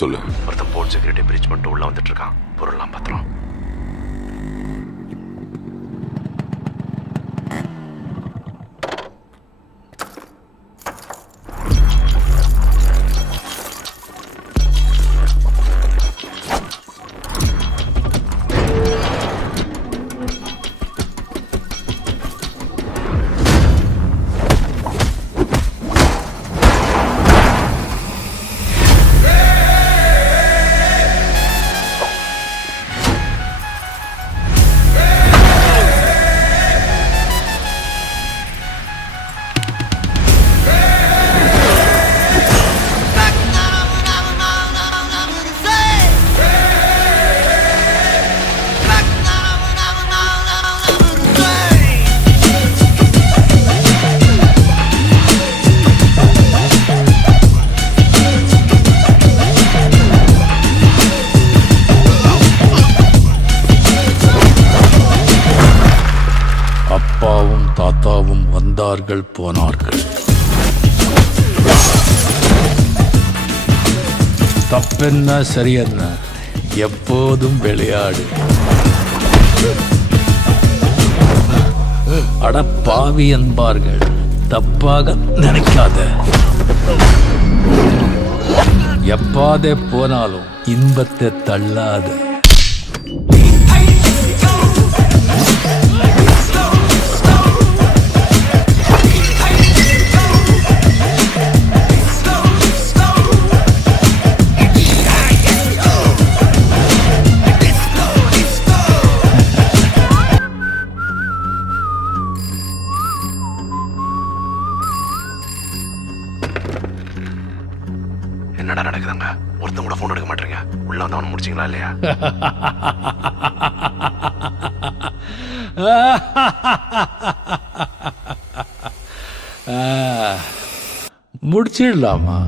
சொல்லு. ஒருத்தன் board security breach பண்ணிட்டு உள்ள வந்துட்டு இருக்கான். பொருள்லாம் பத்திரம். அப்பாவும் தாத்தாவும் வந்தார்கள் போனார்கள். தப்பென்ன சரியென்ன, எப்போதும் விளையாடு. அடப்பாவி என்பார்கள், தப்பாக நினைக்காத. எப்பாதே போனாலும் இன்பத்தை தள்ளாத. என்னடா நடக்குதுங்க? ஒருத்தன் கூட போன் எடுக்க மாட்டீங்க. உள்ள வந்து அவனை முடிச்சிங்களா இல்லையா? முடிச்சிடலாமா?